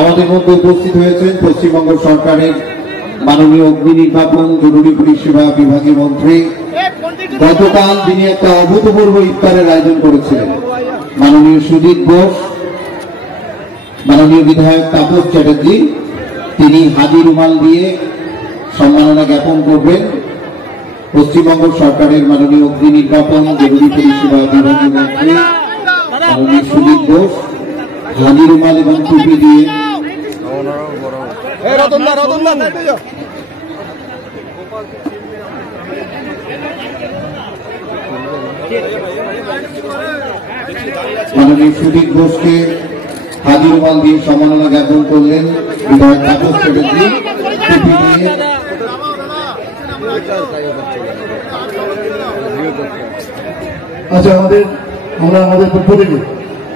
আমাদের মধ্যে উপস্থিত হয়েছেন পশ্চিমবঙ্গ সরকারের মাননীয় অগ্নি নির্বাপন জরুরি পরিষেবা বিভাগীয় মন্ত্রী। গতকাল তিনি একটা অভূতপূর্ব ইফতারের আয়োজন করেছিলেন। মাননীয় সুজিত বোস, মাননীয় বিধায়ক তাপস চ্যাটার্জি, তিনি হাজি রুমাল দিয়ে সম্মাননা জ্ঞাপন করবেন। পশ্চিমবঙ্গ সরকারের মাননীয় অগ্নি নির্বাপন জরুরি পরিষেবা বিভাগীয় মন্ত্রী মাননীয় সুজিত বোস হাজি রুমাল এবং টুপি দিয়ে মাননীয় সুজিত বোসকে হাজি রুমাল দিয়ে সম্মাননা জ্ঞাপন করলেন বিধায়ক তাপস চ্যাটার্জি টুপি দিয়ে। আচ্ছা, আমাদের পক্ষ থেকে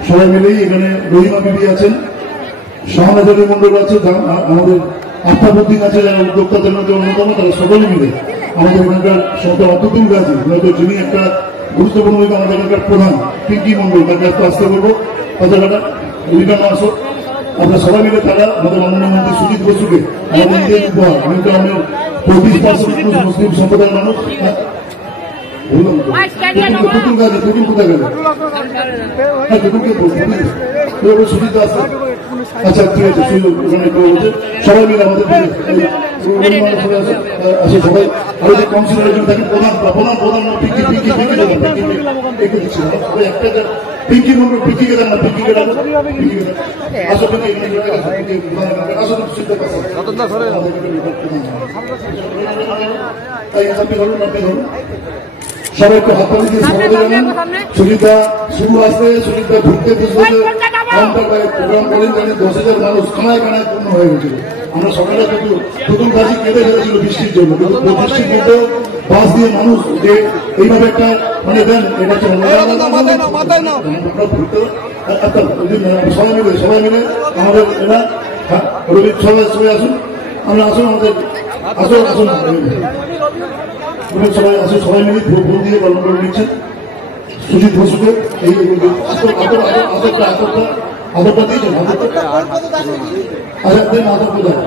সবাই মিলেই এখানে রহিমা বিবি আছেন, সহানাজনী মন্ডল আছে, আমাদের আস্থাবুদ্দিন আছে, যারা উদ্যোক্তাদের মধ্যে অন্যতম, তারা সকলে মিলে আমাদের এখানকার সন্তান অতুল গাজী, যিনি একটা গুরুত্বপূর্ণ ভূমিকা, আমাদের এখানকার প্রধান পিঙ্কি মন্ডল, তাকে আসতে বলবো। তাছাড়া রিটার্ন আসো, আমরা সবাই মিলে তারা আমাদের মাননীয় মন্ত্রী সুজিত বসুকে আমাদের ঈদের উপহার, আমি 35% মানুষ মুসলিম সম্প্রদায়ের মানুষ। তুতুল গাজী, তুতুল কোথায় গেল? সুজিত আসছে। আচ্ছা, ঠিক আছে, সবাই মিলে আমাদের আছে সবাই। আর যে কাউন্সিলর একজন থাকেন প্রধান পিঙ্কি একটা পিঙ্কি মন্ডল, পিঙ্কিকে দেন না, পিঙ্কিকে ডাকো, আসো সবাই একটু হাত তালি দিয়ে স্বাগত জানান। সুজিতা শুরু আসতে, সুজিতা ঘুরতে প্রোগ্রাম করেন, জানি 10,000 মানুষ কানায় কানায় পূর্ণ হয়ে গেছিল। আমরা সকালে প্রথম কাজই কেটে ফেলেছিল বৃষ্টির জন্য, কিন্তু বৃষ্টির মধ্যেও বাস দিয়ে মানুষ যে এইভাবে একটা মানে দেন, এটা সবাই মিলে আমাদের এরা রবি সবাই আসুন, আমরা আসুন, আমাদের আসুন সবাই আসুন, সবাই মিলে ফুল দিয়ে পালন করে নিচ্ছেন সুজিত বসুকে। এই আদরটা দিয়েছেন, আচ্ছা দেন আদর কোথায়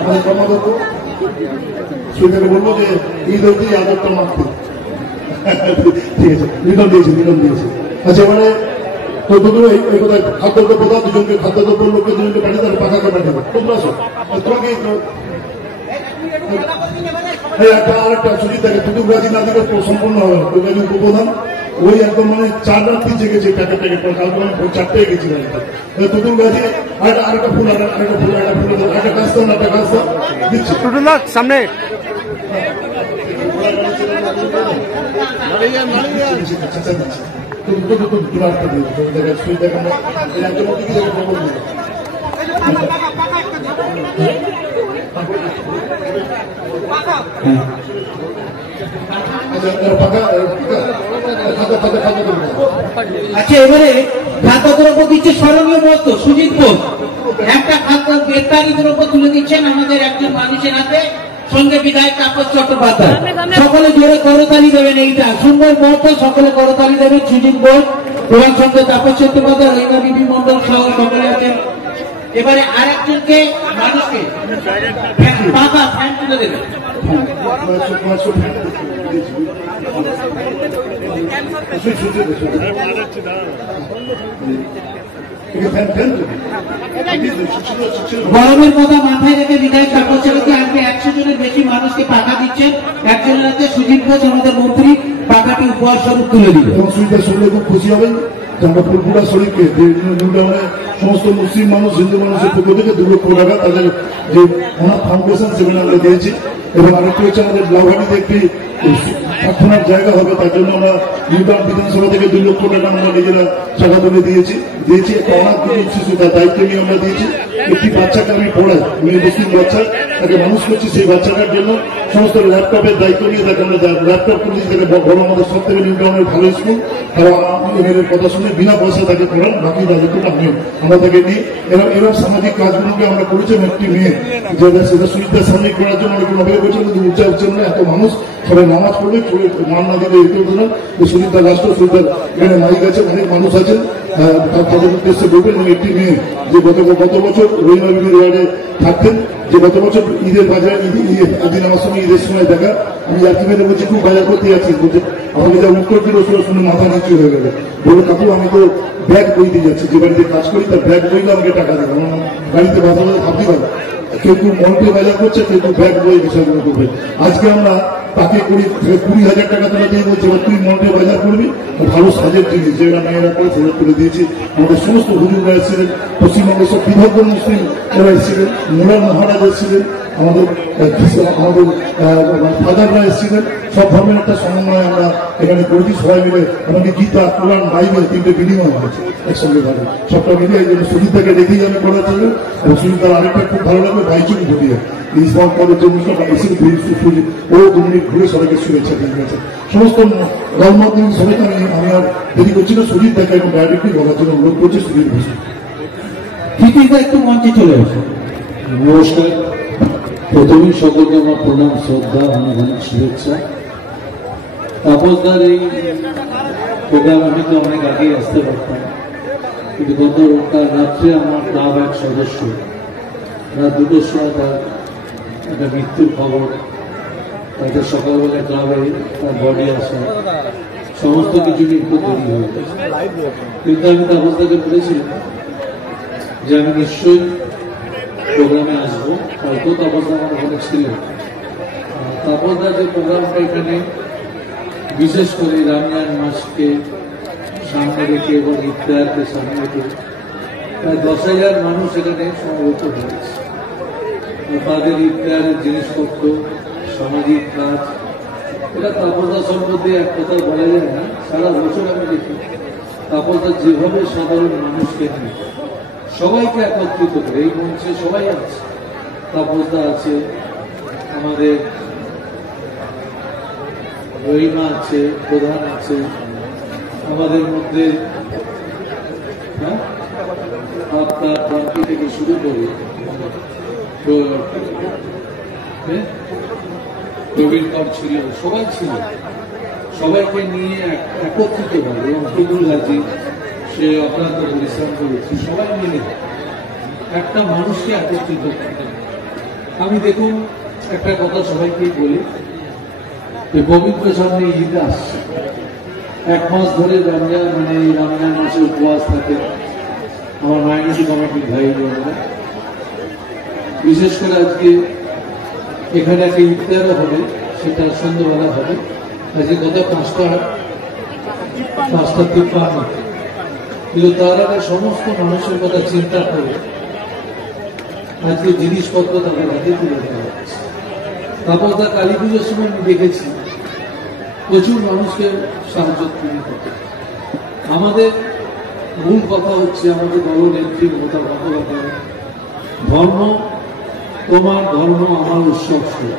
আমাদের কর্মাধ্যক্ষ সুইটাকে বলবো যে ঈদ অবধি আদরটা মারতে। ঠিক আছে, মিলন দিয়েছে। আচ্ছা, এবারে তো দুটো এই কোথায় খাদ্যদ্রব্য দাও, দুজনকে খাদ্যদ্রব্য লোককে দুজনকে পাঠিয়ে তাহলে পাখাকে পাঠিয়ে দেবো। তোমরা আসো, তোমাকে আরেকটা সুজিত থাকে তুতুল গাজী না দিলে সম্পূর্ণ হবে না। তুতুল গাজী উপপ্রধান ওই একদম মানে 4 রাত্রি জেগেছে প্যাকেট করে, কালকে মানে 4টায় গেছিলাম। তুতুল গাজী আরেকটা ফুল একটা গাছ দাও, একটা গাছ দাও দিচ্ছি সামনে। আচ্ছা, এবারে খাদ্যদ্রব্য দিচ্ছে স্মরণীয় বস্তু সুজিত বোস, একটা খাদ্য বেতারি দ্রব্য তুলে দিচ্ছেন আমাদের একজন মানুষের হাতে, সঙ্গে বিধায়ক তাপস চট্টোপাধ্যায়। সকলে জোরে করতালি দেবেন, এইটা সুন্দর মুহূর্ত, সকলে করতালি দেবেন। সুজিত বোস এবং সঙ্গে তাপস চট্টোপাধ্যায়, রহিমা বিবি মন্ডল সহ সকলে আছেন। এবারে আর একজনকে মানুষকে পাকা ফ্যান তুলে দেবেন। গরমের কথা মাথায় রেখে বিধায়ক তাপস চ্যাটার্জি আজকে 100 জনের বেশি মানুষকে পাকা দিচ্ছেন। একজনের হাতে সুজিত বোস আমাদের মন্ত্রী পাকাটি উপহার স্বরূপ তুলে দিল। এবং সুজিতা শুনলে খুব খুশি হবেন যে আমরা ফুলপুরা শরীফকে সমস্ত মুসলিম মানুষ, হিন্দু মানুষের পক্ষ থেকে 2 লক্ষ টাকা তাদের যে অনাথ ফাউন্ডেশন সেখানে আমরা দিয়েছি। এবং আরেকটি হচ্ছে আমাদের ব্লাউহানিতে একটি প্রার্থনার জায়গা হবে, তার জন্য আমরা নিউটাউন বিধানসভা থেকে 2 লক্ষ টাকা আমরা নিজেরা টাকা তুলে দিয়েছি। একটা অনাথ শিশু, তার দায়িত্ব নিয়ে আমরা দিয়েছি। একটি বাচ্চাকে আমি পড়াই, মেয়ে মুসলিম বাচ্চা, তাকে মানুষ করছি। সেই বাচ্চাটার জন্য সমস্ত ল্যাপটপের দায়িত্ব নিয়ে তাকে আমরা ল্যাপটপ করে দিচ্ছি। তাকে বড় আমাদের সব থেকে নিউটাউনের ভালো স্কুল, তারা এমএলএর কথা শুনে বিনা পয়সা তাকে পড়ান, বাকি দায়িত্বটা আমরা তাকে নিই। এরকম সামাজিক কাজগুলোকে আমরা করেছি। একটি মেয়ে সেটা সুবিধার সামনে করার জন্য অনেক অপেক্ষা করছেন, কিন্তু উচ্চারণ না, এত মানুষ সবাই নামাজ পড়বে, মান না দিলে এতে হতো না। সুবিধা রাষ্ট্র সুবিধার এখানে মাইক আছে, অনেক মানুষ আছে। আছেন তাদের উদ্দেশ্যে বলবেন। এবং একটি মেয়ে যে গত বছর রহিমাবিবির ওয়ার্ডে থাকতেন, যে গত বছর ঈদের বাজার একদিন আমার সঙ্গে ঈদের সময় দেখা, আমি যাত্রী মেয়েদের বলছি খুব বাজার করতে যাচ্ছি, বলছে আমাকে যা উত্তর দিল শুনে মাথা নিচু হয়ে গেল। বললো কাকু আমি তো ব্যাগ বইতে যাচ্ছি, যে বাড়িতে কাজ করি তার ব্যাগ বইলে আমাকে টাকা দেবে, আমার গাড়িতে বাধা ভাবতে পারে। কেউ কেউ মন্ত্রে বাজার করছে, কেউ কেউ ব্যাগ বই বিষয়গুলো করবে। আজকে আমরা তাকে 20,000 টাকা তুলে দিয়ে বলছি এবার তুই মন্ত্রে বাজার করবি, ভালো সাজের জিনিস যেটা মেয়েরা করে সেটা তুলে দিয়েছি। আমাদের সমস্ত হুজুররা এসেছিলেন, পশ্চিমবঙ্গের সব বিভক্ত মুসলিম এরা এসেছিলেন, মোরাল মহারাজ এসেছিলেন, আমাদের ফাদাররা এসেছিলেন। সব ধর্মের একটা সমন্বয় আমরা এখানে করেছি সবাই মিলে। এমনকি গীতা, কোরআন, বাইবেল 3টে বিনিময় হয়েছে একসঙ্গে ভাবে, সবটা মিলিয়ে এই জন্য সুজিতাকে দেখেই আমি করাচ্ছিলাম। এবং সুজিতার আরেকটা খুব ভালো লাগবে বাইচুং ঘটিয়ে এই স্পট কলের যে অনুষ্ঠানটা এসে ও 2 মিনিট ঘুরে সবাইকে শুভেচ্ছা দিয়ে গেছে। সমস্ত গণমাধ্যম সবাইকে আমি আর দেরি করছি না, সুজিতাকে এবং ডাইরেক্টলি বলার জন্য অনুরোধ করছি। সুজিত বসু কৃতিকা একটু মঞ্চে চলে আসে। নমস্কার, প্রথমেই সকলকে আমার প্রণাম, শ্রদ্ধা, অনেক শুভেচ্ছা। তাপসদার এই প্রোগ্রামে হয়তো অনেক আগেই আসতে পারতাম, কিন্তু গতকাল রাত্রে আমার ক্লাব এক সদস্য রাত 2টোর সময় তার একটা মৃত্যুর খবর, তাদের সকালবেলা ক্লাবে তার বডি আসা, সমস্ত কিছু নিয়ে একটু দেরি হয়ে গেছে। কিন্তু আমি তাপসদাকে বলেছিলাম যে আমি নিশ্চয়ই প্রোগ্রামে আসবো। কালকেও তাপসদা আমার ওখানে ছিলেন। তাপসদা যে প্রোগ্রামটা এখানে বিশেষ করে রমজান মাসকে সামনে রেখে এবং ইফতারকে সামনে রেখে প্রায় 10,000 মানুষ এখানে সমবেত হয়েছে। তাদের ইফতারের জিনিসপত্র, সামাজিক কাজ, এটা তাপসদা সম্বন্ধে এক কথা বলা যায় না। সারা বছর আমি দেখি তাপসদা যেভাবে সাধারণ মানুষকে নিয়ে সবাইকে একত্রিত করে, এই মঞ্চে সবাই আছে, তাপসদা আছে, আমাদের রহিমা আছে, প্রধান আছে, আমাদের মধ্যে আপনার প্রান্তি থেকে শুরু করে প্রবীণ কর ছিল, সবাই ছিল। সবাইকে নিয়ে একত্রিত হবে এবং টুকুল গাজী সে অক্লান্ত পরিশ্রম করেছে, সবাই মিলে একটা মানুষকে একত্রিত করতে। আমি দেখুন একটা কথা সবাইকে বলি, যে পবিত্র সামনে ঈদ আসছে, 1 মাস ধরে রমজান এই রমজান মাসে উপবাস থাকে আমার মাইনরিটি কমিটির ভাই বোনেরা। বিশেষ করে আজকে এখানে একটা ইফতারও হবে, সেটা সন্ধ্যাবেলা হবে। আজকে কত 5:53, কিন্তু তার আগে সমস্ত মানুষের কথা চিন্তা করে আজকে জিনিসপত্র তাদের হাতে তুলে দেওয়া হচ্ছে। তারপর তার কালী পুজোর সময় আমি দেখেছি প্রচুর মানুষকে সাহায্য তিনি করতে। আমাদের মূল কথা হচ্ছে আমাদের দলনেত্রী মমতা বন্দ্যোপাধ্যায়, ধর্ম তোমার, ধর্ম আমার, উৎসব শুরু।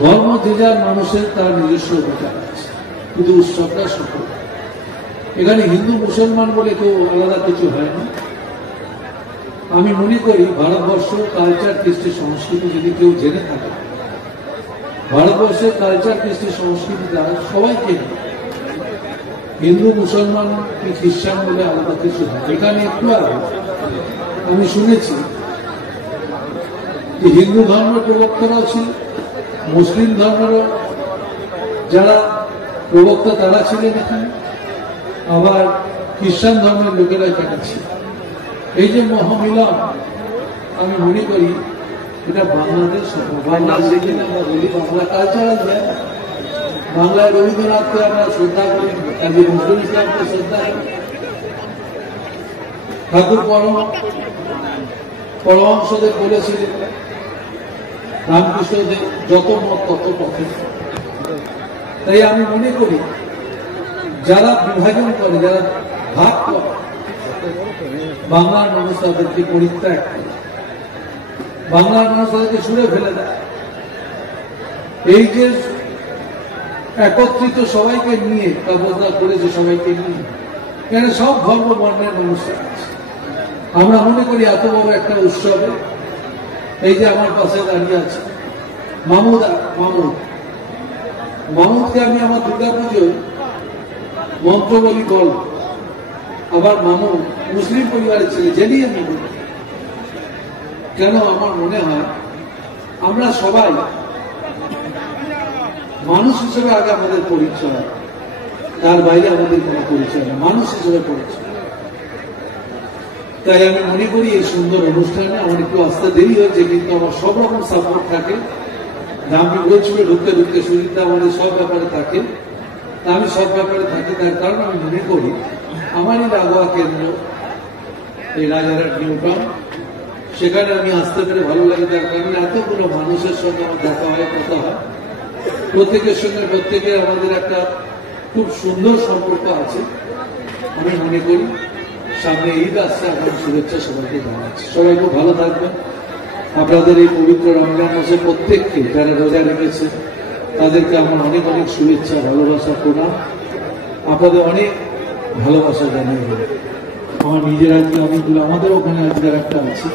ধর্ম যে যার মানুষের তার নিজস্ব অধিকার আছে, কিন্তু উৎসবটা সকল। এখানে হিন্দু মুসলমান বলে কেউ আলাদা কিছু হয় না। আমি মনে করি ভারতবর্ষ কালচার, কৃষ্টি, সংস্কৃতি যদি কেউ জেনে থাকে, ভারতবর্ষের কালচার, কৃষ্টি, সংস্কৃতি দ্বারা সবাইকে হিন্দু মুসলমান কি খ্রিস্টান বলে আলাদা কিছু হয়। এখানে একটু আগে আমি শুনেছি যে হিন্দু ধর্মের প্রবক্তারাও ছিল, মুসলিম ধর্মেরও যারা প্রবক্তা তারা ছিলেন এখানে, আবার খ্রিস্টান ধর্মের লোকেরা এখানে ছিল। এই যে মহামিলন, আমি মনে করি এটা বাংলাদেশ, বাংলাদেশে আমরা বলি বাংলা কালচারাল জায়গা। বাংলায় রবীন্দ্রনাথকে আমরা শ্রদ্ধা করি, কাজী নজরুল ইসলামকে শ্রদ্ধা করি, ঠাকুর পরমহংসদেব বলেছিলেন রামকৃষ্ণদেব যত মত তত পথে। তাই আমি মনে করি যারা বিভাজন করে, যারা ভাগ করে, বাংলার মানুষ তাদেরকে পরিত্যাগ করে, বাংলার মানুষ তাদেরকে ছুঁড়ে ফেলে দেয়। এই যে একত্রিত সবাইকে নিয়ে ব্যবস্থা করেছে, সবাইকে নিয়ে এখানে সব ধর্ম বর্ণের মানুষ আছে। আমরা মনে করি এত বড় একটা উৎসবে, এই যে আমার পাশে দাঁড়িয়ে আছে মামুদকে আমি আমার দুর্গা পুজোয় মন্ত্র বলি, বল আবার মামু মুসলিম পরিবারের ছেলে, জেনেই আমি বলি। কেন আমার মনে হয় আমরা সবাই মানুষ হিসেবে আগে আমাদের পরিচয়, তার বাইরে আমাদের কোনো পরিচয় না, মানুষ হিসেবে পরিচয়। তাই আমি মনে করি এই সুন্দর অনুষ্ঠানে আমার একটু আসতে দেরি হয়েছে, কিন্তু আমার সব রকম সাপোর্ট থাকে। আমি বলছিল ঢুকতে ঢুকতে সুজিতদা আমাদের সব ব্যাপারে থাকে, আমি সব ব্যাপারে থাকি। তার কারণ আমি মনে করি আমার এই লাগোয়া কেন্দ্র, এই রাজারহাট নিউ টাউন, সেখানে আমি আসতে পেরে ভালো লাগে। তার কারণ এতগুলো মানুষের সঙ্গে আমার দেখা হয়, কথা হয়, প্রত্যেকের সঙ্গে প্রত্যেকের আমাদের একটা খুব সুন্দর সম্পর্ক আছে। আমি মনে করি সামনে ঈদ আসছে, আপনার শুভেচ্ছা সবাইকে জানাচ্ছি। সবাই খুব ভালো থাকবেন। আপনাদের এই পবিত্র রমজান মাসে প্রত্যেককে যারা রোজা রেখেছে তাদেরকে আমার অনেক অনেক শুভেচ্ছা, ভালোবাসা, প্রণাম। আপনাদের অনেক ভালোবাসা জানিয়ে দেবে। আমার নিজের আজকে অনেকগুলো, আমাদের ওখানে আজকের একটা আছে